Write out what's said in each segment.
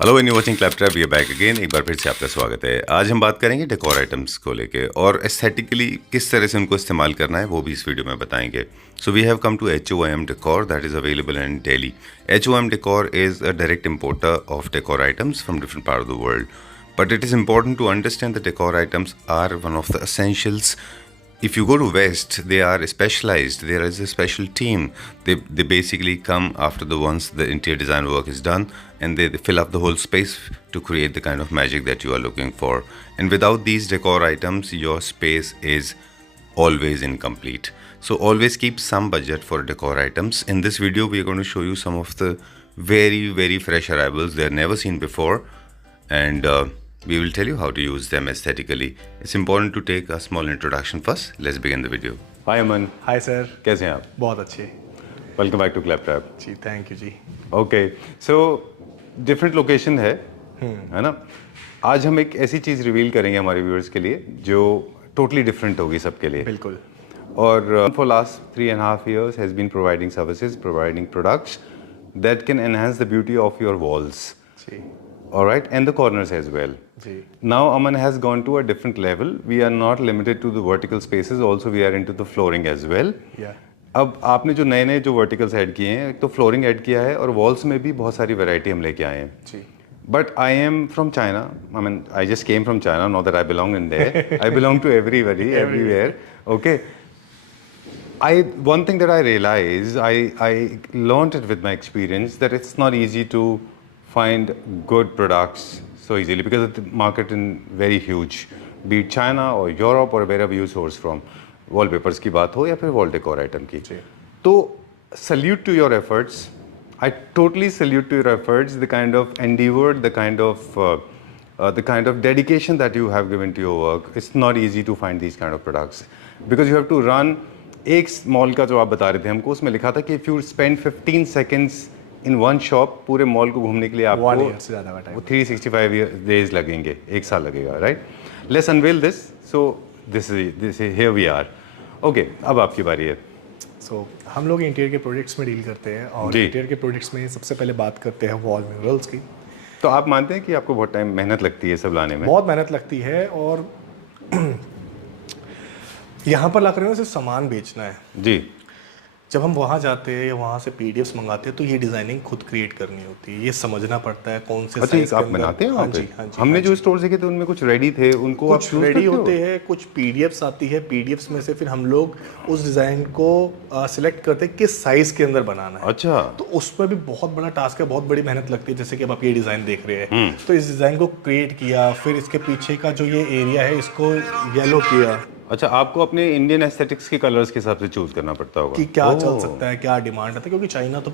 Hello when you watching Claptrap, we are back again. एक बार फिर से आपका स्वागत है। आज हम बात करेंगे डेकोर आइटम्स को लेके और एस्थेटिकली किस तरह से उनको इस्तेमाल करना है वो भी इस वीडियो में बताएंगे। So we have come to HOM Decor that is available in Delhi. HOM Decor is a direct importer of decor items from different part of the world. But it is important to understand that decor items are one of the essentials. If you go to West, they are specialized. There is a special team. They basically come after the once the interior design work is done, and they fill up the whole space to create the kind of magic that you are looking for. And without these decor items, your space is always incomplete. So always keep some budget for decor items. In this video, we are going to show you some of the very fresh arrivals they are never seen before, and we will tell you how to use them aesthetically. It's important to take a small introduction first. Let's begin the video. Hi Aman. Hi sir, कैसे हैं आप? बहुत अच्छे Welcome back to Claptrap. जी, thank you जी। Okay, so different location है ना? आज हम एक ऐसी चीज़ रिवील करेंगे हमारे व्यूअर्स के लिए जो टोटली डिफरेंट होगी सबके लिए। बिल्कुल। और for last 3.5 years has been providing services, providing products that can enhance the beauty of your walls. Ji All right, and the corners as well. Ji Now Aman has gone to a different level. We are not limited to the vertical spaces. Also, we are into the flooring as well. या अब आपने जो नए जो verticals add किए हैं, एक तो फ्लोरिंग ऐड किया है और वॉल्स में भी बहुत सारी वैरायटी हम लेके आए हैं। जी But I am from China. I mean, I just came from China. Not that I belong in there. I belong to everybody, everywhere. Okay. One thing that I realized, I learned it with my experience that it's not easy to find good products so easily because the market is very huge. Be it China or Europe or wherever you source from. Wallpapers की बात हो या फिर wall decor item की। तो salute to your efforts. I totally salute to your efforts. The kind of endeavor, the kind of dedication that you have given to your work. It's not easy to find these kind of products because you have to run. एक mall का जो आप बता रहे थे हमको, उसमें लिखा था कि if you spend 15 seconds in one shop, पूरे मॉल को घूमने के लिए आपको 1 ईयर से ज़्यादा का टाइम, वो 365 days लगेंगे, एक साल लगेगा, right? Let's unveil this. So this is here we are. Okay, अब आपकी बारी है। सो हम लोग इंटीरियर के प्रोजेक्ट्स में डील करते हैं और जी। इंटीरियर के प्रोजेक्ट्स में सबसे पहले बात करते हैं वॉल म्यूरल्स की। तो आप मानते हैं कि आपको बहुत टाइम मेहनत लगती है सब लाने में? बहुत मेहनत लगती है और यहाँ पर ला कर सिर्फ सामान बेचना है। जी। जब हम वहाँ जाते हैं या वहाँ से पीडीएफ्स मंगाते हैं तो ये डिजाइनिंग खुद क्रिएट करनी होती है, ये समझना पड़ता है कौन से अच्छा, साइज के आप अंदर। बनाते हैं हाँ वहाँ जी, पे? हाँ जी। हमने हाँ जो जी। स्टोर देखे थे उनमें कुछ रेडी थे, उनको आप कुछ choose रेडी करते हो? होते हैं, कुछ पीडीएफ्स आती है, पीडीएफ्स में से फिर हम लोग उस डिज़ाइन को सिलेक्ट करते हैं किस साइज के अंदर बनाना है। अच्छा। तो उसमें भी बहुत बड़ा टास्क है, बहुत बड़ी मेहनत लगती है। जैसे कि अब आप ये डिज़ाइन देख रहे हैं, तो इस डिज़ाइन को क्रिएट किया, फिर इसके पीछे का जो ये एरिया है इसको येलो किया। अच्छा, आपको अपने इंडियन एस्थेटिक्स के कलर्स के हिसाब से चूज करना पड़ता होगा कि क्या चल सकता है, क्या डिमांड आता है, क्योंकि चाइना तो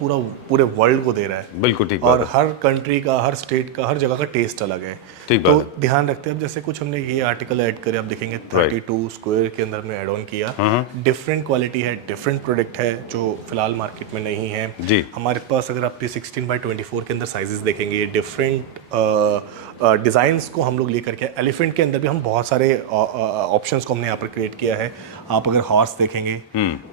पूरे वर्ल्ड को दे रहा है। बिल्कुल ठीक और बात है। हर कंट्री का, हर स्टेट का, हर जगह का टेस्ट अलग है। ठीक तो बात है। ध्यान रखते हैं। अब जैसे कुछ हमने ये आर्टिकल ऐड करे, आप देखेंगे 32 स्क्वायर के अंदर हमने ऐड ऑन किया। डिफरेंट क्वालिटी है, डिफरेंट प्रोडक्ट है जो फिलहाल मार्केट में नहीं है। जी। हमारे पास अगर आप 16x24 के अंदर साइजेस देखेंगे, डिफरेंट डिज़ाइंस को हम लोग लेकर के, एलिफेंट के अंदर भी हम बहुत सारे ऑप्शंस को हमने यहाँ पर क्रिएट किया है। आप अगर हॉर्स देखेंगे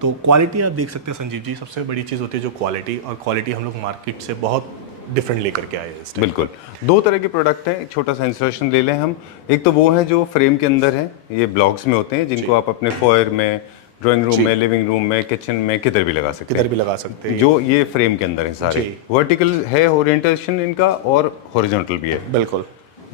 तो क्वालिटी आप देख सकते हैं संजीव जी। सबसे बड़ी चीज़ होती है जो क्वालिटी, और क्वालिटी हम लोग मार्केट से बहुत डिफरेंट लेकर के आए हैं इस टाइम। बिल्कुल। दो तरह के प्रोडक्ट हैं, एक छोटा सा इंस्ट्रक्शन ले लें हम। एक तो वो है जो फ्रेम के अंदर है, ये ब्लॉक्स में होते हैं जिनको आप अपने फोयर में, ड्राइंग रूम में, लिविंग रूम में, किचन में, किधर भी लगा सकते हैं। किधर भी लगा सकते हैं। जो ये फ्रेम के अंदर है सारे। वर्टिकल है ओरिएंटेशन इनका और हॉरिजॉन्टल भी है। बिल्कुल।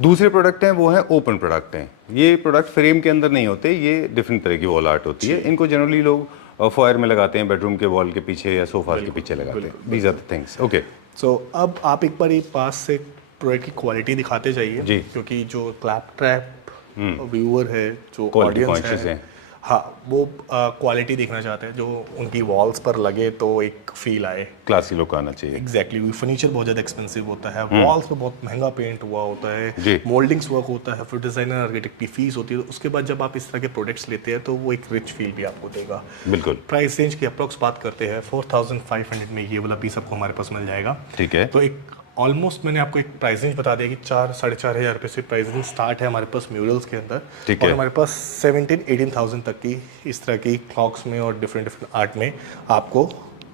दूसरे प्रोडक्ट हैं वो है ओपन प्रोडक्ट हैं। ये प्रोडक्ट फ्रेम के अंदर नहीं होते, ये डिफरेंट तरह की वॉल आर्ट होती है। इनको जनरली लोग फॉयर में लगाते हैं, बेडरूम के वॉल के पीछे या सोफा के पीछे लगाते हैं। These are the things. Okay. So अब आप एक बार ये पास से प्रोडक्ट की क्वालिटी दिखाते जाइए जी। क्योंकि जो क्लैपट्रैप व्यूअर है, जो Quality ऑडियंस conscious है, है। हाँ, वो क्वालिटी देखना चाहते हैं, जो उनकी वॉल्स पर लगे तो एक फील आए। क्लासी लुक आना चाहिए। एग्जैक्टली। फर्नीचर बहुत ज़्यादा एक्सपेंसिव होता है, वॉल्स पे बहुत महंगा पेंट हुआ होता है, जी। मोल्डिंग्स वर्क होता है, फिर डिज़ाइनर आर्किटेक्ट की फीस होती है। तो उसके बाद जब आप इस तरह के प्रोडक्ट्स लेते हैं तो वो एक रिच फील भी आपको देगा। बिल्कुल। प्राइस रेंज की अप्रॉक्स बात करते हैं 4500 में ये वाला पीस आपको हमारे पास मिल जाएगा। ठीक है। तो एक ऑलमोस्ट मैंने आपको एक प्राइस रेंज बता दिया कि 4-4.5 हज़ार रुपये से प्राइस रेंज स्टार्ट है हमारे पास म्यूरल्स के अंदर। ठीक और है। हमारे पास 17-18 थाउजेंड तक की इस तरह की क्लॉक्स में और डिफरेंट आर्ट में आपको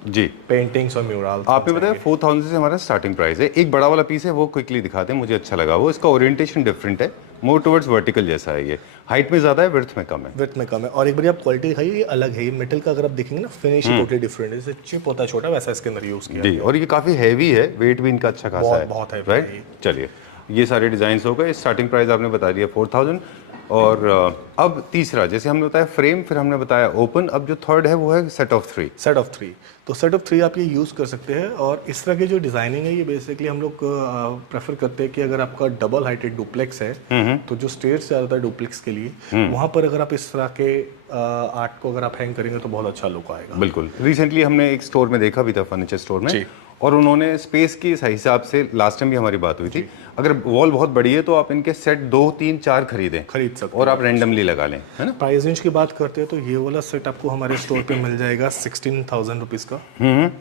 जी। पेंटिंग्स और म्यूरल्स। आपने बताया 4000 से हमारा स्टार्टिंग प्राइस है। एक बड़ा वाला पीस है वो क्विकली दिखाते हैं, मुझे अच्छा लगा वो। इसका ओरिएंटेशन डिफरेंट है, मोर टुवर्ड्स वर्टिकल जैसा है। ये हाइट में ज़्यादा है, विड्थ में कम है। विड्थ में कम है। और एक बार आप क्वालिटी दिखाइए, ये अलग है। ये मेटल का अगर आप देखेंगे ना, फिनिश टोटली डिफरेंट है। जैसे चिप होता है छोटा, वैसा इसके अंदर यूज किया जी, और ये काफ़ी हैवी है, वेट भी इनका अच्छा खासा है। बहुत heavy है ये। राइट, चलिए ये सारे डिज़ाइंस हो गए। स्टार्टिंग प्राइस आपने बता दिया 4000। और अब तीसरा, जैसे हमने बताया फ्रेम, फिर हमने बताया ओपन, अब जो थर्ड है वो है सेट ऑफ 3। Set of 3। तो सेट ऑफ 3 आप ये यूज़ कर सकते हैं। और इस तरह की जो डिज़ाइनिंग है, ये बेसिकली हम लोग प्रेफर करते हैं कि अगर आपका डबल हाइटेड डुप्लेक्स है, तो जो स्टेयर्स आता है डुप्लेक्स के लिए, वहाँ पर अगर आप इस तरह के आर्ट को अगर आप हैंग करेंगे तो बहुत अच्छा लुक आएगा। बिल्कुल। रिसेंटली हमने एक स्टोर में देखा भी था, फर्नीचर स्टोर में, और उन्होंने स्पेस के हिसाब से, लास्ट टाइम भी हमारी बात हुई थी, अगर वॉल बहुत बड़ी है तो आप इनके सेट 2, 3, 4 खरीद सकते और आप रैंडमली लगा लें, है ना। प्राइस रेंज की बात करते हैं तो ये वाला सेट आपको हमारे स्टोर पे मिल जाएगा 16,000 रुपीज़ का।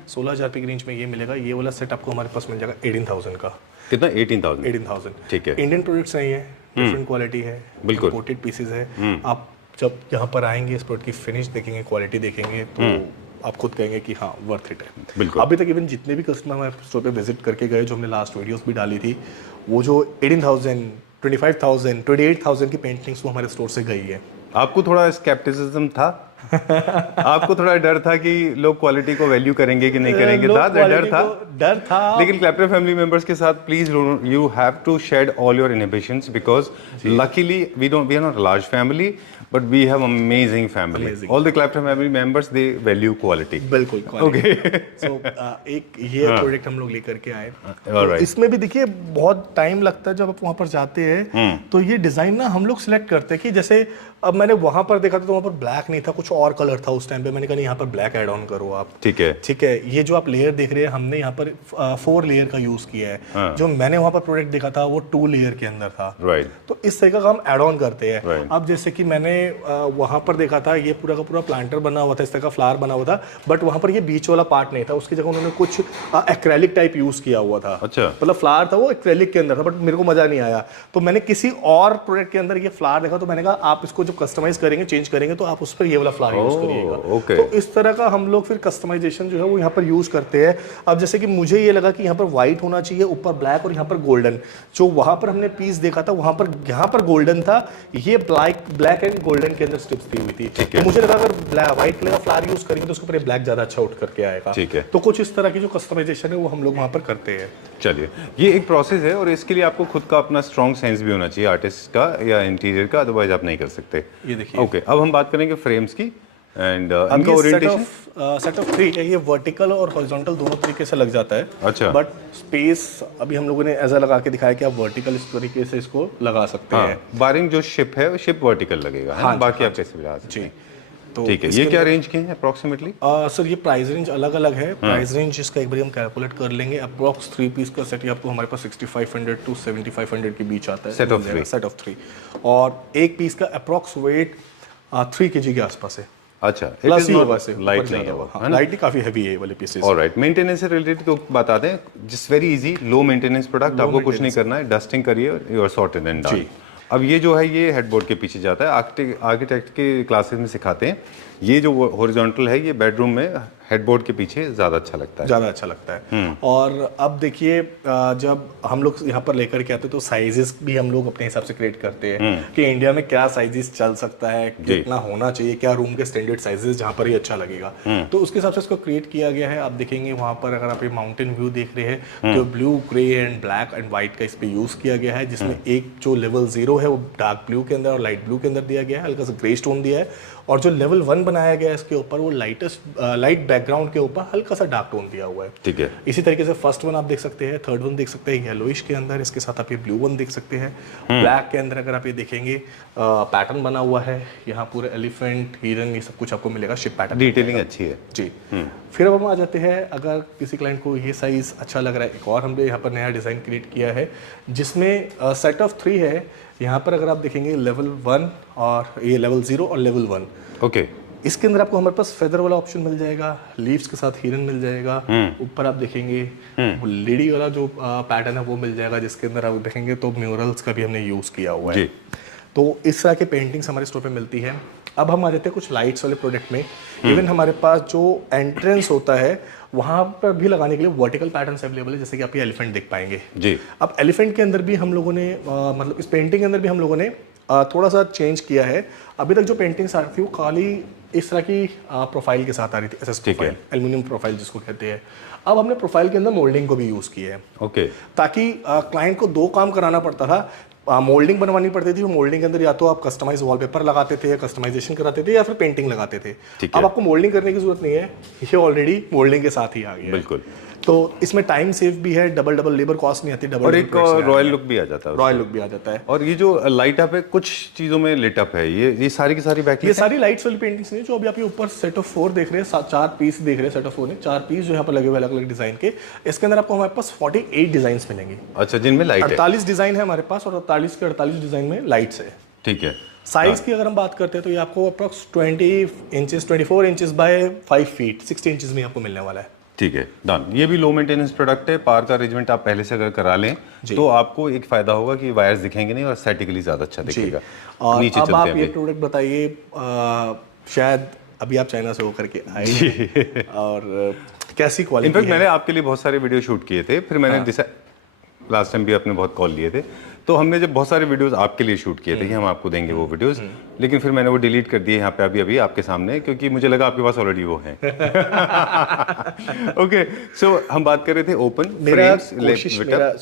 16,000 की रेंज में ये मिलेगा। ये वाला सेट आपको हमारे पास मिल जाएगा 18,000 का। कितना? 18,000। 18,000। ठीक है। इंडियन प्रोडक्ट्स नहीं है, डिफरेंट क्वालिटी है, बिल्कुल। इंपोर्टेड पीसेज है। आप जब यहाँ पर आएंगे, इस प्रोडक्ट की फिनिश देखेंगे, क्वालिटी देखेंगे, तो आप खुद कहेंगे कि हाँ, वर्थ इट है। बिल्कुल। अभी तक इवन जितने भी कस्टमर हमारे स्टोर पे विजिट करके गए, जो हमने लास्ट वीडियोस भी डाली थी, वो जो 18,000, 25,000, 28,000 की पेंटिंग्स वो हमारे स्टोर से गई है। आपको थोड़ा स्केप्टिसिज्म था? आपको थोड़ा डर था कि लोग क्वालिटी को वैल्यू करेंगे कि नहीं करेंगे? डर था। लेकिन क्लैप्टर फैमिली मेंबर्स के साथ please you have to shed all your inhibitions, because luckily we are not large family, but we have amazing family. All the Clapton family members, they value quality. बिल्कुल। Okay. So एक ये product हम लोग लेकर के आए। तो इसमें भी देखिए बहुत टाइम लगता है जब आप वहाँ पर जाते हैं, तो ये डिजाइन ना हम लोग सिलेक्ट करते हैं कि जैसे अब मैंने वहाँ पर देखा था तो वहाँ पर ब्लैक नहीं था, कुछ और कलर था उस टाइम पे। मैंने कहा नहीं, यहाँ पर ब्लैक ऐड ऑन करो आप। ठीक है, ठीक है। ये जो आप लेयर देख रहे हैं, हमने यहाँ पर 4 लेयर का यूज किया है। जो मैंने वहाँ पर प्रोडक्ट देखा था वो 2 लेयर के अंदर था। राइट। तो इस तरह का हम ऐड ऑन करते हैं। अब जैसे कि मैंने वहाँ पर देखा था, ये पूरा का पूरा प्लांटर बना हुआ था, इस तरह का फ्लावर बना हुआ था, बट वहाँ पर ये बीच वाला पार्ट नहीं था। उसकी जगह उन्होंने कुछ एक्रेलिक टाइप यूज किया हुआ था। अच्छा। मतलब फ्लावर था वो एक्रेलिक के अंदर था, बट मेरे को मजा नहीं आया। तो मैंने किसी और प्रोडक्ट के अंदर ये फ्लावर देखा, तो मैंने कहा आप इसको जब कस्टमाइज करेंगे, चेंज करेंगे, तो आप उस पर ये वाला फ्लावर यूज करिएगा। तो इस तरह का हम लोग फिर कस्टमाइजेशन जो है वो यहाँ पर यूज करते हैं। अब जैसे कि मुझे ये लगा कि यहाँ पर व्हाइट होना चाहिए, ऊपर ब्लैक और यहाँ पर गोल्डन। जो वहां पर हमने पीस देखा था, वहां पर यहाँ पर गोल्डन था, ये ब्लैक एंड गोल्डन के अंदर स्ट्रिप्स दी हुई थी। तो मुझे लगा अगर व्हाइट कलर का फ्लावर यूज करेंगे तो उसके ऊपर ब्लैक ज्यादा अच्छा उठ करके आएगा। ठीक है। तो कुछ इस तरह की जो कस्टमाइजेशन है वो हम लोग वहां पर करते हैं। चलिए, ये एक प्रोसेस है और इसके लिए आपको खुद का अपना स्ट्रॉन्ग सेंस भी होना चाहिए, आर्टिस्ट का या इंटीरियर का, अदरवाइज आप नहीं कर सकते। ये देखिए। ओके, अब हम बात करेंगे फ्रेम्स की एंड इनका ओरिएंटेशन। सेट ऑफ 3 है, ये वर्टिकल और हॉरिजॉन्टल दोनों तरीके से लग जाता है। अच्छा। बट स्पेस अभी हम लोगों ने ऐसा लगा के दिखाया कि आप वर्टिकल इस तरीके से इसको लगा सकते हैं। बारिंग जो शिप है, शिप वर्टिकल लगेगा, है ना? बाकी आप कैसे भी लगा सकते हैं। तो ठीक है। ये क्या रेंज के हैं अप्रोक्सीमेटली? सर ये प्राइस रेंज अलग अलग है। प्राइस रेंज इसका एक बार हम कैलकुलेट कर लेंगे। अप्रॉक्स 3 पीस का सेट आपको हमारे पास 6500 टू 7500 के बीच आता है। सेट ऑफ 3 और एक पीस का अप्रॉक्स वेट 3 kg के आसपास है। अच्छा, प्लस ही होगा से लाइट नहीं है, लाइट ही काफी हैवी है ये वाले पीसेस। ऑलराइट। मेंटेनेंस से रिलेटेड तो बताते हैं, just very easy, low maintenance product, आपको कुछ नहीं करना है, डस्टिंग करिए, you are sorted and done. अब ये जो है ये हेडबोर्ड के पीछे जाता है, आर्किटेक्ट के क्लासेस में सिखाते हैं। ये जो हॉरिजॉन्टल है ये बेडरूम में हेडबोर्ड के पीछे ज़्यादा अच्छा लगता है, ज़्यादा अच्छा लगता है। और अब देखिए जब हम लोग यहाँ पर लेकर के आते हैं तो साइजेस भी हम लोग अपने हिसाब से क्रिएट करते हैं कि इंडिया में क्या साइजेस चल सकता है, कितना होना चाहिए, क्या रूम के स्टैंडर्ड साइजेस जहाँ पर ही अच्छा लगेगा, तो उसके हिसाब से इसको क्रिएट किया गया है। आप देखेंगे वहाँ पर अगर आप ये माउंटेन व्यू देख रहे हैं तो blue, grey and black and white का इस पर यूज़ किया गया है, जिसमें एक जो लेवल 0 है वो डार्क ब्लू के अंदर और लाइट ब्लू के अंदर दिया गया है, हल्का सा ग्रे स्टोन दिया है। और जो लेवल 1 बनाया गया है इसके ऊपर वो लाइट बैकग्राउंड के ऊपर हल्का सा डार्क टोन दिया हुआ है। ठीक है। इसी तरीके से फर्स्ट वन आप देख सकते हैं, थर्ड वन देख सकते हैं येलोइश के अंदर, इसके साथ आप ये ब्लू वन देख सकते हैं। ब्लैक के अंदर अगर आप ये देखेंगे पैटर्न बना हुआ है, यहाँ पूरे एलिफेंट, हिरन, ये सब कुछ आपको मिलेगा, शिप पैटर्न, डिटेलिंग अच्छी है जी। फिर अब हम आ जाते हैं, अगर किसी क्लाइंट को ये साइज अच्छा लग रहा है, एक और हमने यहाँ पर नया डिज़ाइन क्रिएट किया है जिसमें सेट ऑफ 3 है। यहाँ पर अगर आप देखेंगे लेवल 1 और ये लेवल 0 और लेवल 1। ओके। इसके अंदर आपको हमारे पास फेदर वाला ऑप्शन मिल जाएगा, लीव्स के साथ हिरन मिल जाएगा। ऊपर आप देखेंगे लेडी वाला जो पैटर्न है वो मिल जाएगा, जिसके अंदर आप देखेंगे तो म्यूरल्स का भी हमने यूज़ किया हुआ है। तो इस तरह के पेंटिंग्स हमारे स्टोर पे मिलती है। अब हम आ जाते हैं कुछ लाइट्स वाले प्रोडक्ट में। इवन हमारे पास जो एंट्रेंस होता है वहाँ पर भी लगाने के लिए वर्टिकल पैटर्न्स अवेलेबल है, जैसे कि आप ये एलिफेंट देख पाएंगे जी। अब एलिफेंट के अंदर भी हम लोगों ने मतलब इस पेंटिंग के अंदर भी हम लोगों ने थोड़ा सा चेंज किया है। अभी तक जो पेंटिंग्स आ रही थी वो खाली इस तरह की प्रोफाइल के साथ आ रही थी, एसएस प्रोफाइल, एल्यूमिनियम प्रोफाइल जिसको कहते हैं। अब हमने प्रोफाइल के अंदर मोल्डिंग को भी यूज़ किया है, ओके, ताकि क्लाइंट को दो काम कराना पड़ता था। मोल्डिंग बनवानी पड़ती थी, वो मोल्डिंग के अंदर या तो आप कस्टमाइज वॉलपेपर लगाते थे या कस्टमाइजेशन कराते थे या फिर पेंटिंग लगाते थे। अब आपको मोल्डिंग करने की जरूरत नहीं है, ये ऑलरेडी मोल्डिंग के साथ ही आ गया। बिल्कुल। तो इसमें टाइम सेव भी है, डबल लेबर कॉस्ट नहीं आती, और एक रॉयल लुक भी आ जाता है, रॉयल लुक भी आ जाता है। और ये जो लाइट अप है कुछ चीजों में लिट अप है, ये सारी की सारी बैकलाइट, ये सारी लाइट्स वाली पेंटिंग्स नहीं, जो अभी आप ये ऊपर सेट ऑफ 4 देख रहे हैं, 4 पीस देख रहे हैं, सेट ऑफ 4 नहीं 4 पीस जो यहाँ पर लगे हुए अलग अलग डिजाइन के। इसके अंदर आपको हमारे पास 48 डिजाइन मिलेंगे। अच्छा, जिनमें लाइट है 48 डिजाइन है हमारे पास, और 48 के 48 डिजाइन में लाइट्स है। ठीक है। साइज की अगर हम बात करते हैं तो ये आपको approx 20 inches 24 inches bye 5 feet 60 inches में आपको मिलने वाला है। ठीक है, डन। ये भी लो मेंटेनेंस प्रोडक्ट है। पार का अरेंजमेंट आप पहले से अगर करा लें तो आपको एक फायदा होगा कि वायर्स दिखेंगे नहीं और एस्थेटिकली ज्यादा अच्छा दिखेगा। और नीचे अब आप चलते ये हैं, प्रोडक्ट बताइए, शायद अभी आप चाइना से होकर के आए और कैसी क्वालिटी इनफैक्ट मैंने आपके लिए बहुत सारे वीडियो शूट किए थे, फिर मैंने लास्ट टाइम भी आपने बहुत कॉल लिए थे, तो हमने जब बहुत सारे वीडियोस आपके लिए शूट किए थे कि हम आपको देंगे वो वीडियोस, लेकिन फिर मैंने वो डिलीट कर दिए यहाँ पे अभी आपके सामने, क्योंकि मुझे लगा आपके पास ऑलरेडी वो हैं। ओके, सो हम बात कर रहे थे ओपन फ्रेम्स।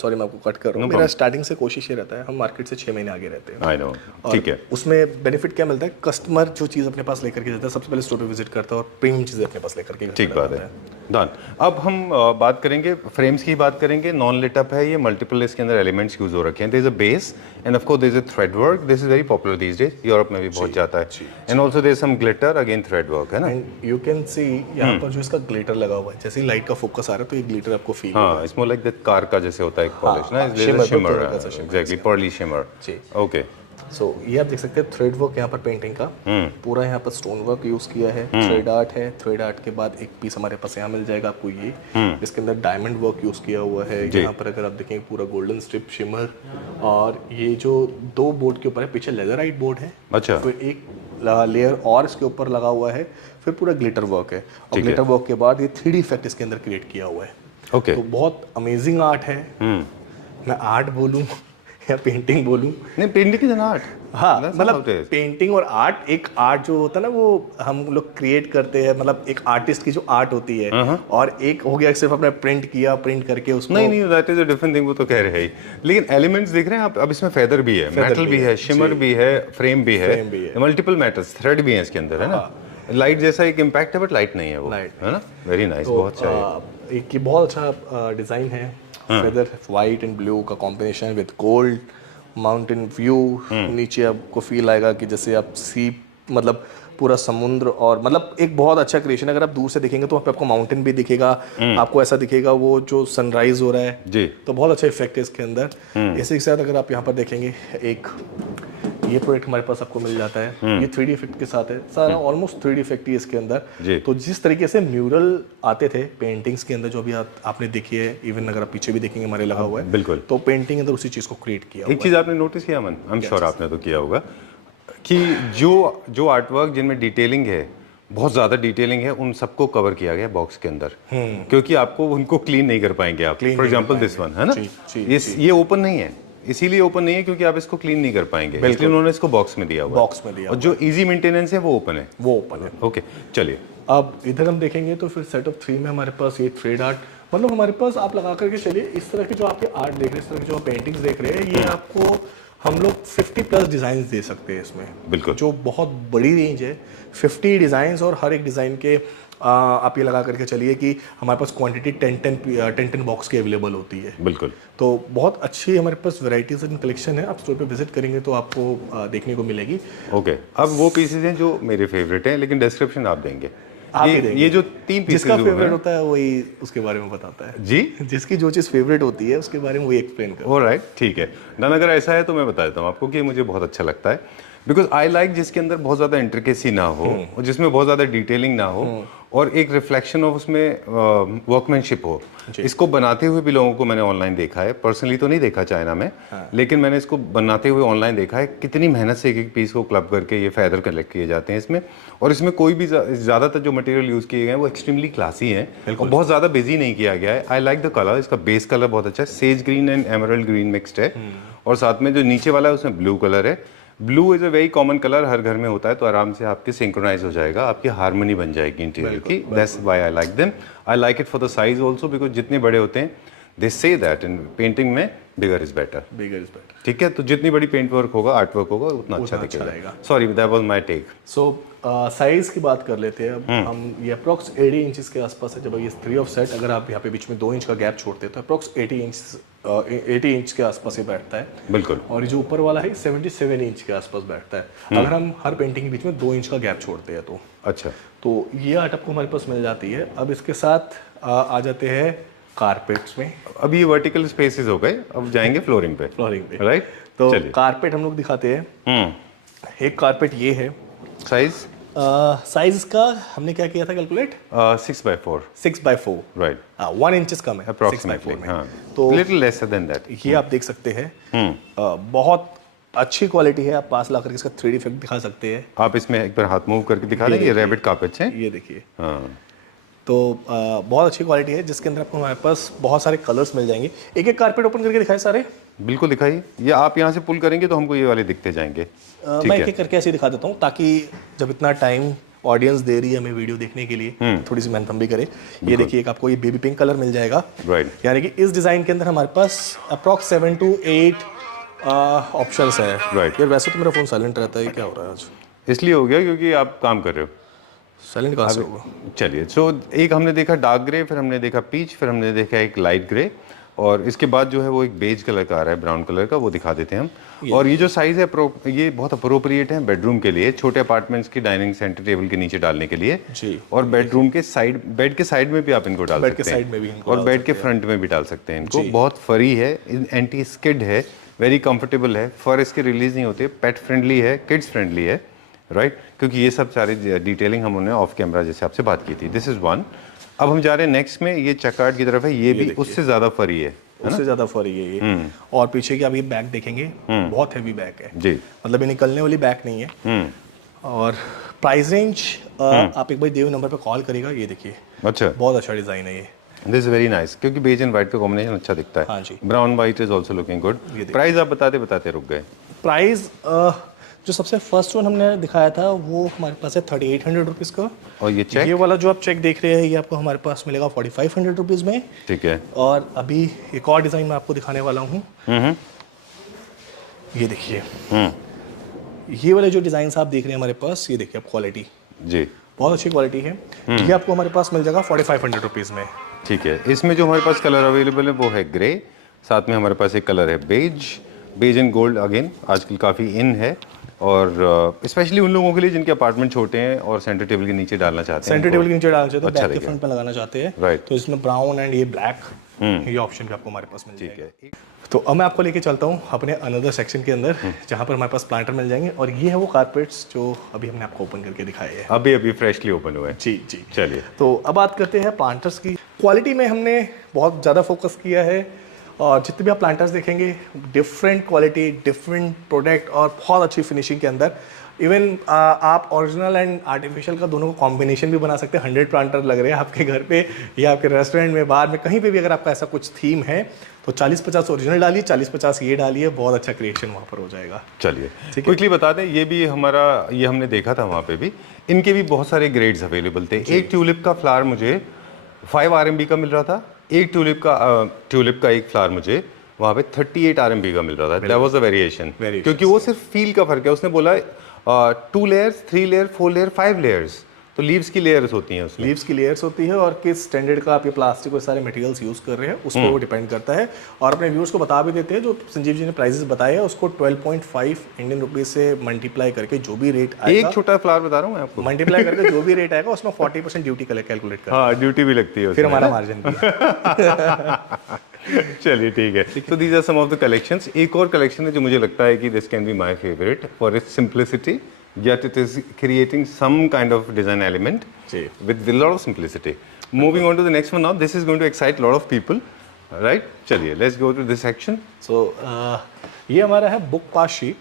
सॉरी मैं आपको कट कर रहा हूँ, मेरा स्टार्टिंग से कोशिश ये रहता है, हम मार्केट से 6 महीने आगे रहते हैं। आई नो, ठीक है। उसमें बेनिफिट क्या मिलता है, कस्टमर जो चीज़ अपने पास लेकर के जाता है सबसे पहले स्टोर पे विजिट करता है और प्रीमियम चीज़ें अपने पास लेकर के। ठीक बात है, डन। अब हम बात करेंगे फ्रेम्स की, बात करेंगे। नॉन लिट अप है ये, मल्टीपल इसके अंदर एलिमेंट्स यूज हो रखे हैं। There is a base and of course there is a thread work, this is very popular these days, Europe में भी बहुत जाता है। And also there is some glitter, again thread work है ना। एंड यू कैन सी यहाँ पर जो इसका ग्लिटर लगा हुआ है, जैसे ही लाइट का फोकस आ रहा है तो ये ग्लिटर आपको फील होगा। हाँ, it's more like that car का जैसे होता है एक पॉलिश ना, shimmer, exactly, pearly shimmer. Okay, so ये आप देख सकते हैं थ्रेड वर्क यहाँ पर पेंटिंग का पूरा यहाँ पर स्टोन वर्क यूज किया है। थ्रेड आर्ट है, थ्रेड आर्ट के बाद एक पीस हमारे पास यहाँ मिल जाएगा आपको ये, इसके अंदर डायमंड वर्क यूज किया हुआ है। यहाँ पर अगर आप देखेंगे पूरा गोल्डन स्ट्रिप शिमर, और ये जो 2 बोर्ड के ऊपर है, पीछे लेदराइट बोर्ड है, अच्छा, फिर एक लेयर और इसके ऊपर लगा हुआ है, फिर पूरा ग्लिटर वर्क है। और ग्लिटर वर्क के बाद ये 3D इफेक्ट इसके अंदर क्रिएट किया हुआ है। ओके, तो बहुत अमेजिंग आर्ट है। मैं आर्ट बोलूं या पेंटिंग बोलूं, नहीं पेंटिंग की आर्ट, हाँ मतलब पेंटिंग और आर्ट, एक आर्ट जो होता है ना वो हम लोग क्रिएट करते हैं, मतलब एक आर्टिस्ट की जो आर्ट होती है, और एक हो गया सिर्फ अपने प्रिंट किया, प्रिंट करके उसको। नहीं that is a different thing, वो तो कह रहे हैं, लेकिन एलिमेंट्स देख रहे हैं आप। अब इसमें फेदर भी है, मेटल भी है, शिमर भी है, फ्रेम भी है, मल्टीपल मेटल्स, थ्रेड भी है इसके अंदर, है ना। लाइट जैसा एक इम्पैक्ट है, बट लाइट नहीं है वो, है ना। वेरी नाइस, बहुत अच्छा। एक ये बहुत अच्छा डिजाइन है, फेदर व्हाइट एंड ब्लू का combination with gold, mountain view. नीचे आपको फील आएगा कि जैसे आप सी, मतलब पूरा समुद्र, और मतलब एक बहुत अच्छा क्रिएशन। अगर आप दूर से देखेंगे तो वहाँ पे आपको माउंटेन भी दिखेगा, आपको ऐसा दिखेगा वो जो सनराइज हो रहा है जी, तो बहुत अच्छा इफेक्ट है इसके अंदर। इसी के साथ अगर आप यहाँ पर देखेंगे, एक ये प्रोडक्ट हमारे पास आपको मिल जाता है, ये 3D इफेक्ट के साथ है, सारा ऑलमोस्ट 3D इफेक्ट ही है इसके अंदर। तो जिस तरीके से म्यूरल आते थे पेंटिंग्स के अंदर, जो भी आपने देखी है, इवन अगर आप पीछे भी देखेंगे हमारे लगा हुआ है, बिल्कुल, तो पेंटिंग अंदर उसी चीज को क्रिएट किया। एक चीज आपने नोटिस किया मन, आई एम श्योर आपने तो किया होगा, कि जो आर्टवर्क जिनमें डिटेलिंग है, बहुत ज्यादा डिटेलिंग है, उन सबको कवर किया गया बॉक्स के अंदर, क्योंकि आपको उनको क्लीन नहीं कर पाएंगे आप। फॉर एग्जांपल दिस वन है ना, ये ओपन नहीं है, इसीलिए ओपन नहीं है क्योंकि आप इसको क्लीन नहीं कर पाएंगे, इसलिए उन्होंने इसको बॉक्स में दिया हुआ है। बॉक्स में दिया, और जो इजी मेंटेनेंस है वो ओपन है, वो ओपन है। ओके, चलिए अब इधर हम देखेंगे तो फिर सेट ऑफ 3 में हमारे पास ये थ्रेड आर्ट, मतलब हमारे पास आप लगा करके चलिए, इस तरह के जो आपके आर्ट देख रहे हैं, इस तरह की जो पेंटिंग्स देख रहे हैं, ये आपको हम लोग 50+ डिजाइन दे सकते हैं इसमें, बिल्कुल, जो बहुत बड़ी रेंज है, 50 डिजाइन। और हर एक डिजाइन के आप ये लगा करके चलिए कि हमारे पास क्वांटिटी 10 बॉक्स की अवेलेबल होती है, बिल्कुल। तो बहुत अच्छी हमारे पास वैरायटीज एंड कलेक्शन है। आप स्टोर पे विजिट करेंगे तो आपको देखने को मिलेगी। ओके, अब वो पीसेज हैं जो मेरे फेवरेट हैं, लेकिन डिस्क्रिप्शन आप देंगे। ये जो 3 पीसेज जिसका फेवरेट होता है वही उसके बारे में बताता है जी, जिसकी जो चीज़ फेवरेट होती है उसके बारे में वही एक्सप्लेन करता है। ऑलराइट, ठीक है डन। अगर ऐसा है तो मैं बता देता हूँ आपको कि मुझे बहुत अच्छा लगता है, बिकॉज आई लाइक जिसके अंदर बहुत ज़्यादा इंट्रिकेसी ना हो और जिसमें बहुत ज़्यादा डिटेलिंग ना हो, और एक रिफ्लेक्शन ऑफ उसमें वर्कमैनशिप हो। इसको बनाते हुए भी लोगों को मैंने ऑनलाइन देखा है, पर्सनली तो नहीं देखा चाइना में, लेकिन मैंने इसको बनाते हुए ऑनलाइन देखा है कितनी मेहनत से एक एक पीस को क्लब करके ये फैदर कलेक्ट किए जाते हैं इसमें। और इसमें कोई भी ज़्यादातर जो मटेरियल यूज़ किए गए हैं वो एक्सट्रीमली क्लासी हैं और बहुत ज़्यादा बिजी नहीं किया गया है। आई लाइक द कलर, इसका बेस कलर बहुत अच्छा है, sage green and emerald green mixed है। और साथ में जो नीचे वाला है उसमें ब्लू कलर है। Blue is a very common colour, हर घर में होता है, तो आराम से आपके सिंक्रोनाइज हो जाएगा, आपकी हारमोनी बन जाएगी इंटीरियर की। That's why I like them. I like it for the size also, because जितने बड़े होते हैं दे से दैट इन पेंटिंग में bigger is better. Bigger is better, ठीक है, तो जितनी बड़ी पेंट वर्क होगा, आर्ट वर्क होगा, उतना अच्छा दिखेगा। Sorry, that was my take. So size की बात कर लेते हैं अब हम। ये अप्रॉक्स 80 इंचेस के आसपास है। जब ये 3 ऑफ सेट, अगर आप यहाँ पे बीच में 2 इंच का गैप छोड़ते हैं तो अप्रॉक्स 80 इंच के आसपास ये बैठता है। बिल्कुल। और ये जो ऊपर वाला है 77 इंच के आसपास बैठता है, अगर हम हर पेंटिंग के बीच में 2 इंच का गैप छोड़ते हैं तो। अच्छा, तो ये आर्ट आपको हमारे पास मिल जाती है। अब इसके साथ आ जाते हैं कारपेट्स में। अब ये वर्टिकल स्पेसेस हो गए, अब जाएंगे फ्लोरिंग पे। फ्लोरिंग पे, राइट। तो कारपेट हम लोग दिखाते हैं। एक कारपेट ये है। साइज साइज इसका हमने क्या किया था calculate? 6x4। 6x4, right. 1 inches कम है अप्रॉक्सीमेटली। 6x4 में। हाँ, तो लिटिल लेसर देन दैट। ये आप देख सकते हैं, बहुत अच्छी क्वालिटी है। आप पास ला करके इसका 3D इफेक्ट दिखा सकते हैं। आप इसमें एक बार हाथ मूव करके दिखा दें, ये रैबिट कार्पेट्स हैं। ये देखिए। हाँ, तो बहुत अच्छी क्वालिटी है, जिसके अंदर आपको हमारे पास बहुत सारे कलर्स मिल जाएंगे। एक एक कारपेट ओपन करके दिखाए सारे। बिल्कुल दिखाइए। ये आप यहाँ से पुल करेंगे तो हमको ये वाले दिखते जाएंगे। मैं एक एक करके ऐसे दिखा देता हूँ, ताकि जब इतना टाइम ऑडियंस दे रही है हमें वीडियो देखने के लिए, थोड़ी सी मेहनत हम भी करें। ये देखिए, एक आपको ये बेबी पिंक कलर मिल जाएगा। राइट। यानी कि इस डिज़ाइन के अंदर हमारे पास अप्रॉक्स 7 to 8 ऑप्शंस हैं। राइट। यार वैसे तो मेरा फ़ोन साइलेंट रहता है, क्या हो रहा है आज? इसलिए हो गया क्योंकि आप काम कर रहे हो। साइलेंट कहाँ से होगा? चलिए, सो एक हमने देखा डार्क ग्रे, फिर हमने देखा पीच, फिर हमने देखा एक लाइट ग्रे, और इसके बाद जो है वो एक बेज कलर का आ रहा है, ब्राउन कलर का, वो दिखा देते हैं हम। और ये जो साइज़ है ये बहुत अप्रोप्रिएट है बेडरूम के लिए, छोटे अपार्टमेंट्स की डाइनिंग सेंटर टेबल के नीचे डालने के लिए जी। और बेडरूम के साइड, बेड के साइड में भी आप इनको डाल सकते हैं, साइड में भी इनको और बेड के फ्रंट में भी डाल सकते हैं इनको। बहुत फरी है, एंटी स्किड है, वेरी कंफर्टेबल है, फर इसके रिलीज नहीं होते, पेट फ्रेंडली है, किड्स फ्रेंडली है। राइट, क्योंकि ये सब सारी डिटेलिंग हमने ऑफ कैमरा जैसे आपसे बात की थी। This is one. अब हम जा रहे हैं नेक्स्ट में, ये चैकार्ड की तरफ है। ये भी उससे ज़्यादा फरी है, उससे ज़्यादा फरी है ये। और पीछे की आप ये बैक देखेंगे, बहुत हैवी बैक है जी। मतलब ये निकलने वाली बैक नहीं है। और प्राइस रेंज आप एक बार दिए हुए नंबर पे कॉल करेगा। ये देखिए, अच्छा, बहुत अच्छा डिज़ाइन है ये। दिस इज वेरी नाइस, क्योंकि बेज एंड व्हाइट का कॉम्बिनेशन अच्छा दिखता है। हाँ जी। Brown white is also looking good. Price आप बताते बताते रुक गए। प्राइस जो सबसे फर्स्ट वन हमने दिखाया था वो हमारे पास है 3800 रुपीज़ का। और ये चेक, ये वाला जो आप चेक देख रहे हैं, ये आपको हमारे पास मिलेगा 4500 रुपीज़ में। ठीक है। और अभी एक और डिज़ाइन मैं आपको दिखाने वाला हूँ। ये देखिए, ये वाले जो डिज़ाइन आप देख रहे हैं हमारे पास, ये देखिए आप क्वालिटी जी, बहुत अच्छी क्वालिटी है। ये आपको हमारे पास मिल जाएगा 4500 रुपीज़ में। ठीक है। इसमें जो हमारे पास कलर अवेलेबल है वो है ग्रे, साथ में हमारे पास एक कलर है बेज एंड गोल्ड, अगेन आजकल काफ़ी इन है, और स्पेशली उन लोगों के लिए जिनके अपार्टमेंट छोटे हैं और सेंटर टेबल के नीचे डालना चाहते हैं, सेंटर टेबल के नीचे डालना चाहते हैं, अच्छा बैक के फ्रंट में लगाना चाहते हैं, राइट। तो इसमें ब्राउन एंड ये ब्लैक, ये ऑप्शन भी आपको हमारे पास मिल जाएगा। तो अब मैं आपको लेके चलता हूँ अपने अनदर सेक्शन के अंदर, जहाँ पर हमारे पास प्लांटर मिल जाएंगे, और ये है वो कारपेट्स जो अभी हमने आपको ओपन करके दिखाए हैं। अभी फ्रेशली ओपन हुआ है। जी जी। चलिए, तो अब बात करते हैं प्लांटर्स की। क्वालिटी में हमने बहुत ज़्यादा फोकस किया है, और जितने भी आप प्लांटर्स देखेंगे डिफरेंट क्वालिटी, डिफरेंट प्रोडक्ट, और बहुत अच्छी फिनिशिंग के अंदर। इवन आप ओरिजिनल एंड आर्टिफिशियल का दोनों को कॉम्बिनेशन भी बना सकते हैं। 100 प्लांटर लग रहे हैं आपके घर पे या आपके रेस्टोरेंट में, बाहर में, कहीं पे भी अगर आपका ऐसा कुछ थीम है तो 40-50 ओरिजिनल डालिए, 40-50 ये डालिए, बहुत अच्छा क्रिएशन वहाँ पर हो जाएगा। चलिए क्विकली बता दें, ये भी हमारा, ये हमने देखा था वहाँ पे भी, इनके भी बहुत सारे ग्रेड्स अवेलेबल थे। एक ट्यूलिप का फ्लावर मुझे 5 RMB का मिल रहा था, एक ट्यूलिप का एक फ्लावर मुझे वहाँ पे 38 RMB का मिल रहा था। दैट वाज द वेरिएशन, क्योंकि वो सिर्फ फील का फर्क है। उसने बोला 2 लेयर्स, 3 लेयर, 4 लेयर, 5 लेयर्स, तो लीव्स की लेयर्स होती हैं उसमें। लीव्स की लेयर्स होती है, और किस स्टैंडर्ड का आप ये प्लास्टिक और सारे मटेरियल्स यूज़ कर रहे हैं उस पर वो डिपेंड करता है। और अपने व्यूअर्स को बता भी देते हैं, जो संजीव जी ने प्राइसेस बताए हैं उसको 12.5 इंडियन रुपीज़ से मल्टीप्लाई करके जो भी रेट आएगा, एक छोटा फ्लावर बता रहा हूँ मैं आपको, मल्टीप्लाई करके जो भी रेट आएगा उसमें 40% ड्यूटी कैलकुलेट करते हैं। हाँ, ड्यूटी भी लगती है उसमें, फिर हमारा मार्जिन भी है। चलिए ठीक है। तो these are some of the collections. एक और कलेक्शन है जो मुझे लगता है कि this can be my favourite for its simplicity, yet it is creating some kind of design element. जी। with a lot of simplicity. Moving on to the next one now. This is going to excite a lot of people, right? चलिए, let's go to this section. सो ये हमारा है book पास sheet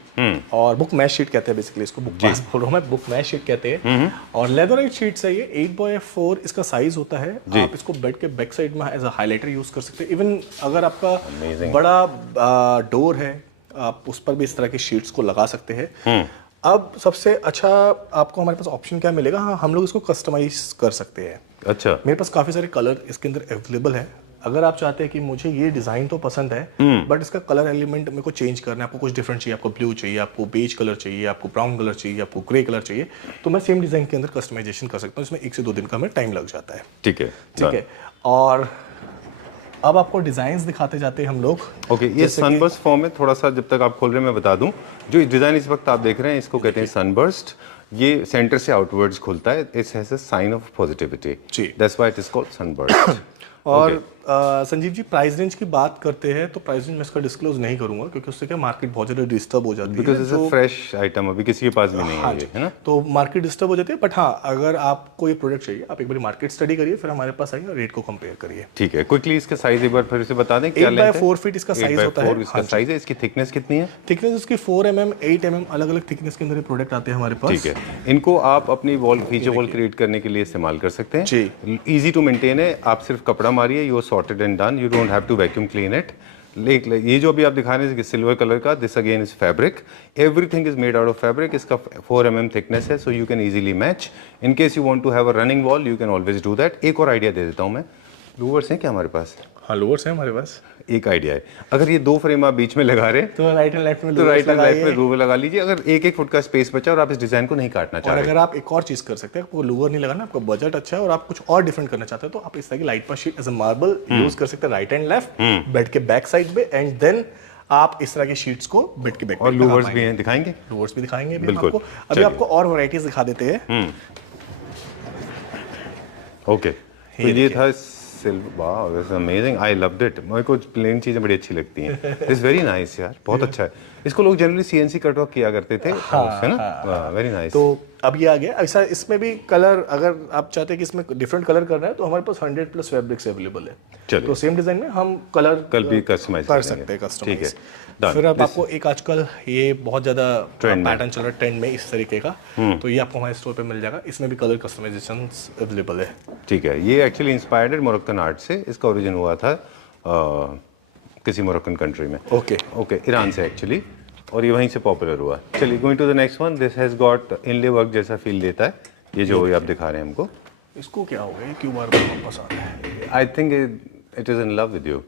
और book mash sheet कहते हैं basically इसको, book पास बोल रहा हूँ मैं, बुक मैश शीट कहते हैं। और लेदराइट शीट्स है ये, 8x4 इसका साइज होता है। आप इसको बेड के बैक साइड में एज अ हाइलाइटर यूज कर सकते हैं। इवन अगर आपका बड़ा डोर है, आप उस पर भी इस तरह की शीट्स को लगा सकते हैं। अब सबसे अच्छा आपको हमारे पास ऑप्शन क्या मिलेगा, हाँ हम लोग इसको कस्टमाइज कर सकते हैं। अच्छा, मेरे पास काफ़ी सारे कलर इसके अंदर अवेलेबल है। अगर आप चाहते हैं कि मुझे ये डिज़ाइन तो पसंद है बट इसका कलर एलिमेंट मेरे को चेंज करना है, आपको कुछ डिफरेंट चाहिए, आपको ब्लू चाहिए, आपको बेज कलर चाहिए, आपको ब्राउन कलर चाहिए, आपको ग्रे कलर चाहिए, तो मैं सेम डिज़ाइन के अंदर कस्टमाइजेशन कर सकता हूँ। इसमें 1 से 2 दिन का हमें टाइम लग जाता है। ठीक है, ठीक है। और अब आपको डिज़ाइंस दिखाते जाते हैं हम लोग। ओके, ये सनबर्स्ट फॉर्म में थोड़ा सा, जब तक आप खोल रहे हैं मैं बता दूं, जो डिज़ाइन इस वक्त आप देख रहे हैं इसको कहते हैं सनबर्स्ट। ये सेंटर से आउटवर्ड्स खुलता है। It's has a sign of positivity, that's why it is called sunburst. और संजीव जी प्राइस रेंज की बात करते हैं तो प्राइस रेंज मैं इसका डिस्क्लोज नहीं करूंगा क्योंकि उससे क्या मार्केट बहुत ज़्यादा डिस्टर्ब हो जाती है। Because it's a fresh item, अभी किसी के पास भी नहीं है ये, है ना? तो मार्केट डिस्टर्ब हो जाती है। बट हाँ, अगर आपको ये प्रोडक्ट चाहिए आप एक बार मार्केट स्टडी करिए, फिर हमारे पास आइए और रेट को कंपेयर करिए। ठीक है, क्विकली इसका साइज एक बार फिर से बता दें। क्या 8x4 फीट इसका साइज होता है। इसका साइज है। इसकी थिकनेस कितनी है? थिकनेस इसकी 4 mm 8 mm अलग अलग थिकनेस के अंदर ये प्रोडक्ट आते हैं हमारे पास। ठीक है, इनको आप अपनी वॉल, फीचर वॉल क्रिएट करने के लिए इस्तेमाल कर सकते हैं जी। इजी टू मेंटेन है। आप सिर्फ कपड़ा मारिए, you are sorted and done, you don't have to vacuum clean it. ये जो अभी आप दिखा रहे हैं सिल्वर कलर का, this again is fabric, everything is made out of fabric. इसका 4 mm थिकनेस है, so you can easily match. In case you want to have a running wall you can always do that. एक और idea दे देता हूँ मैं, louvres हैं क्या हमारे पास? हाँ, लूवर्स हैं हमारे पास। एक आइडिया है, अगर ये 2 फ्रेम आप बीच में लगा रहे तो राइट एंड लेफ्ट में लूवर लगा लीजिए। अगर 1-1 फुट का स्पेस बचा और आप इस डिजाइन को नहीं काटना चाह और रहे, अगर आप एक और चीज कर सकते हैं, आपको लूवर नहीं लगाना, आपका बजट अच्छा है और आप कुछ और डिफरेंट करना चाहते हैं, तो आप इस तरह की लाइट पर sheet as a marble use कर सकते हैं राइट एंड लेफ्ट बेड के बैक साइड पे। एंड देन आप इस तरह की शीट्स को बेड के बैक और लूवर्स भी हैं, दिखाएंगे? लूवर्स भी दिखाएंगे बिल्कुल। अभी आपको और वैरायटीज दिखा देते हैं। ओके, तो ये था wow, this is amazing, I loved it. मेरे को प्लेन चीजें बड़ी अच्छी लगती हैं। दिस वेरी नाइस यार, बहुत अच्छा है। इसको लोग जनरली सीएनसी कट वर्क किया करते थे, है ना? Very nice. तो अब ये आ गया ऐसा, इसमें भी कलर अगर आप चाहते हैं कि इसमें डिफरेंट कलर करना है तो हमारे पास 100+ फैब्रिक्स अवेलेबल है। तो सेम डिजाइन में हम कलर भी कस्टमाइज कर सकते हैं, कस्टमाइज। ठीक है, फिर अब आपको एक आजकल ये बहुत ज्यादा पैटर्न चल रहा है ट्रेंड में इस तरीके का, तो ये आपको हमारे स्टोर पे मिल जाएगा। इसमें भी कलर कस्टमाइजेशंस अवेलेबल है। ठीक है, ये एक्चुअली इंस्पायर्ड है मोरक्कन आर्ट से। इसका ओरिजिन हुआ था किसी मोरक्कन कंट्री में। ओके, ईरान से एक्चुअली, और ये वहीं से पॉपुलर हुआ। चलिए, going to the next one. This has got inlay work जैसा फील देता है ये जो आप दिखा रहे हैं हमको। इसको क्या हो गया, क्यों बार बार वापस आ रहा है? I think it is in love with you.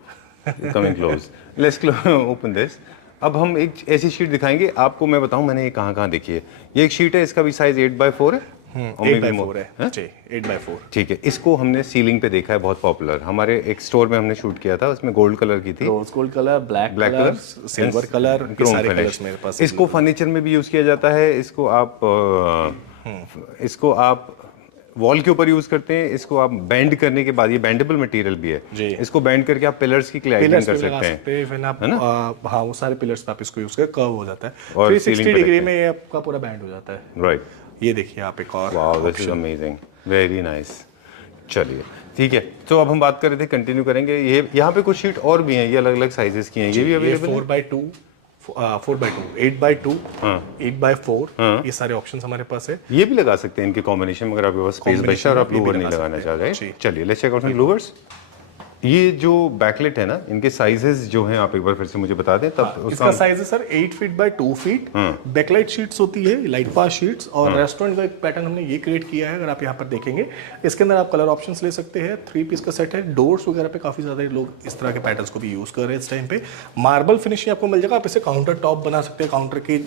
Coming close, let's open this. अब हम एक ऐसी शीट दिखाएंगे आपको, मैं बताऊं मैंने ये कहाँ कहाँ देखी है। ये एक शीट है, इसका भी साइज 8x4 है। 8x4 है जी, 8x4। ठीक है, इसको हमने सीलिंग पे देखा है, बहुत पॉपुलर। हमारे एक स्टोर में हमने शूट किया था, उसमें गोल्ड कलर की थी, rose gold colour, black colour, silver colour, सारे कलर्स मेरे पास। इसको फर्नीचर में भी यूज किया जाता है। इसको आप वॉल के ऊपर यूज करते हैं। इसको आप बेंड करने के बाद, ये बेंडेबल मटेरियल भी है, इसको बेंड करके आप पिलर्स की क्लैरिटी कर सकते हैं। हाँ, वो सारे पिलर्स पे आप इसको यूज करके कर्व हो जाता है, 360 डिग्री में ये आपका पूरा बैंड हो जाता है। राइट, ये देखिए आप एक और। Wow, this is amazing, very nice. चलिए, ठीक है, तो अब हम बात कर रहे थे, कंटिन्यू करेंगे। ये यहाँ पे कुछ शीट और भी हैं, ये अलग अलग साइजेस की हैं। ये भी अवेलेबल है 4x2, 4x2, 8x2, 8x4, ये सारे ऑप्शंस हमारे पास है। ये भी लगा सकते हैं इनके कॉम्बिनेशन, मगर आपके पास स्पेस बचा और आप लूवर नहीं लगाना चाह रहे। चलिए, लेट्स चेक आउट लूवर्स। ये जो बैकलेट है ना, इनके साइजेस जो हैं आप एक बार फिर से मुझे बता दें। तब इसका साइज है sir 8 feet by 2 feet. Backlight sheets होती है, लाइट पास शीट्स। और रेस्टोरेंट का एक पैटर्न हमने ये क्रिएट किया है, अगर आप यहाँ पर देखेंगे इसके अंदर आप कलर ऑप्शंस ले सकते हैं। 3 पीस का सेट है। डोर्स वगैरह पे काफी ज्यादा लोग इस तरह के पैटर्न्स को भी यूज कर रहे हैं इस टाइम पे। मार्बल फिनिशिंग आपको मिल जाएगा, आप इसे काउंटर टॉप बना सकते हैं। काउंटर के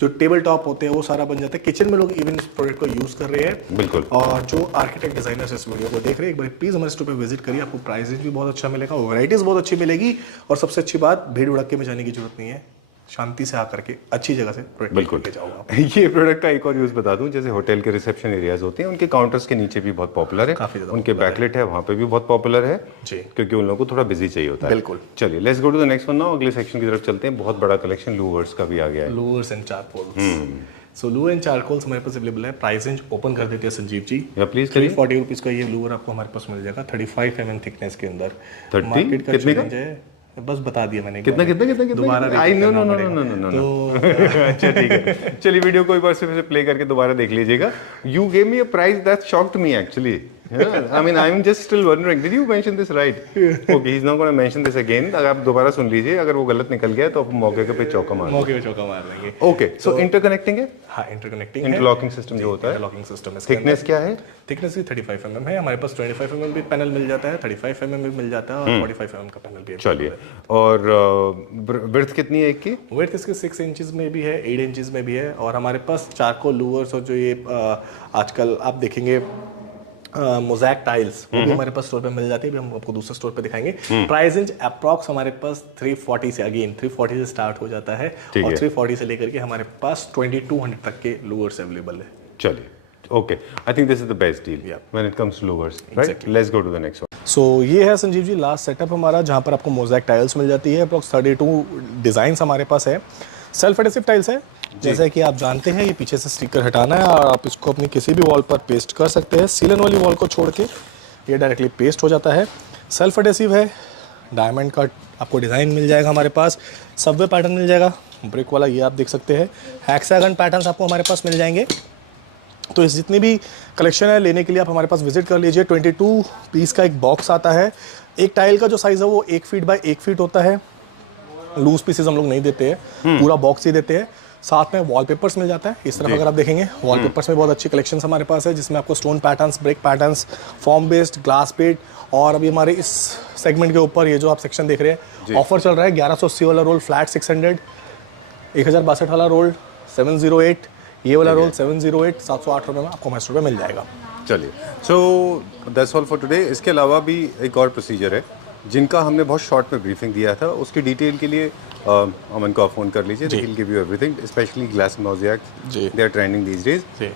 जो टेबल टॉप होते हैं वो सारा बन जाता है। किचन में लोग इवन इस प्रोडक्ट को यूज कर रहे हैं। बिल्कुल। और जो आर्किटेक्ट डिजाइनर्स इस वीडियो को देख रहे हैं, एक बार प्लीज हमारे स्टोर पे विजिट करिए, आपको प्राइसेस भी बहुत अच्छा मिलेगा, वैरायटीज बहुत अच्छी मिलेगी। और सबसे अच्छी बात, भीड़ भड़के में जाने की जरूरत नहीं है, शांति से आकर के अच्छी जगह से प्रोडक्ट लेके जाओगे। ये प्रोडक्ट का एक और यूज बता दूं, जैसे होटल के रिसेप्शन एरियाज होते हैं, उनके काउंटर्स के नीचे भी बहुत पॉपुलर है, काफी ज्यादा उनके बैकलेट है वहाँ पे भी बहुत पॉपुलर है जी, क्योंकि उन लोगों को थोड़ा बिजी चाहिए होता है। बिल्कुल। चलिए, let's go to the next one now. अगले सेक्शन की तरफ चलते हैं। बहुत बड़ा कलेक्शन लूवर्स का भी आ गया है। Louvres and charcoals. So Louvre and charcoals हमारे पास अवेलेबल है। प्राइस रेंज ओपन कर देते हैं संजीव जी। प्लीज करिए। 340 रुपीज़ का ये लूवर आपको हमारे पास मिल जाएगा 35 mm थिकनेस के अंदर। 30? मार्केट का कितने का? रेंज है, बस बता दिया मैंने। कितना कितना कितना दोबारा आई no no no repeat no करना नो नो पड़ेगा। अच्छा ठीक है, चलिए वीडियो को एक बार से प्ले करके दोबारा देख लीजिएगा। You gave me a price that shocked me actually. I mean I am just still wondering, did you mention this right? Okay, he is not gonna mention this again. अगर आप दोबारा सुन लीजिए, अगर वो गलत निकल गया तो आप मौके पे चौका मार मौके पे चौका मार लेंगे। ओके, सो इंटरकनेक्टिंग है, हाँ इंटरकनेक्टिंग इंटरलॉकिंग सिस्टम जो होता है। इंटरलॉकिंग सिस्टम है। थिकनेस क्या है? थिकनेस भी 35 mm है। हमारे पास 25 mm भी पैनल मिल जाता है, 35 mm भी मिल जाता है और 45 mm का पैनल भी है। चलिए, और विड्थ कितनी है एक की? विड्थ इसके 6 इंचेस में भी है, 8 इंचेस में भी है। और हमारे पास चारकोल लूवर्स और जो ये आजकल आप देखेंगे मोज़ैक टाइल्स, वो भी हमारे पास स्टोर पे मिल जाती है। भी हम आपको दूसरे स्टोर पे दिखाएंगे। प्राइस रेंज अप्रॉक्स हमारे पास 340 से, अगेन 340 से स्टार्ट हो जाता है और 340 से लेकर के हमारे पास 2200 तक के लूवर्स अवेलेबल है। चलिए, okay, I think this is the best deal when it comes to louvres, right? Let's go to the next one. So ये है संजीव जी लास्ट सेटअप हमारा, जहाँ पर आपको मोज़ैक टाइल्स मिल जाती है। अप्रॉक्स 32 डिज़ाइंस हमारे पास है। सेल्फ एडेसिव टाइल्स है, जैसे कि आप जानते हैं। ये पीछे से स्टिकर हटाना है और आप इसको अपनी किसी भी वॉल पर पेस्ट कर सकते हैं। सीलन वाली वॉल को छोड़ के ये डायरेक्टली पेस्ट हो जाता है। सेल्फ एडेसिव है, डायमंड का आपको डिज़ाइन मिल जाएगा हमारे पास। सबवे पैटर्न मिल जाएगा, ब्रिक वाला ये आप देख सकते हैं। हेक्सागन पैटर्न्स आपको हमारे पास मिल जाएंगे। तो इस जितनी भी कलेक्शन है लेने के लिए आप हमारे पास विजिट कर लीजिए। 22 पीस का एक बॉक्स आता है। एक टाइल का जो साइज़ है वो 1 फीट बाय 1 फीट होता है। लूज पीसेस हम लोग नहीं देते हैं, पूरा बॉक्स ही देते हैं। साथ में वॉलपेपर्स मिल जाता है। इस तरफ अगर आप देखेंगे वॉलपेपर्स में बहुत अच्छी कलेक्शन हमारे पास है, जिसमें आपको stone patterns, brick patterns, form based, glass bed. और अभी हमारे इस सेगमेंट के ऊपर ये जो आप सेक्शन देख रहे हैं, ऑफर चल रहा है। 1180 वाला रोल फ्लैट 600, 1062 वाला रोल 708, ये वाला रोल 708, 708 रुपये में आपको हमारे स्टोर पे मिल जाएगा। चलिए, so that's all for today. इसके अलावा भी एक और प्रोसीजर है जिनका हमने बहुत शॉर्ट में ब्रीफिंग दिया था। उसकी डिटेल के लिए अमन को आप फ़ोन कर लीजिए। They will give you everything, specially glass mosaic, they are trending these days.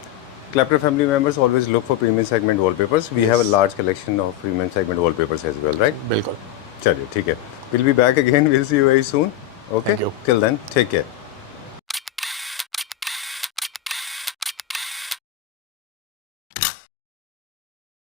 Clapper family members always look for premium segment wallpapers. We have a large collection of premium segment wallpapers as well, right? बिल्कुल। चलिए, ठीक है, we'll be back again. We'll see you very soon. Okay? Thank you. Till then, take care.